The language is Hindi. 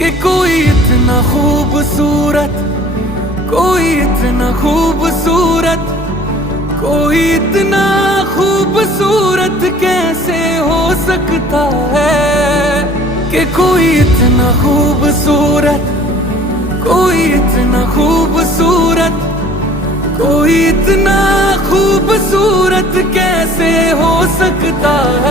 कि कोई इतना खूबसूरत, कोई इतना खूबसूरत, कोई इतना खूबसूरत कैसे हो सकता है। कि कोई इतना खूबसूरत, कोई इतना खूबसूरत, कोई इतना खूबसूरत कैसे हो सकता है।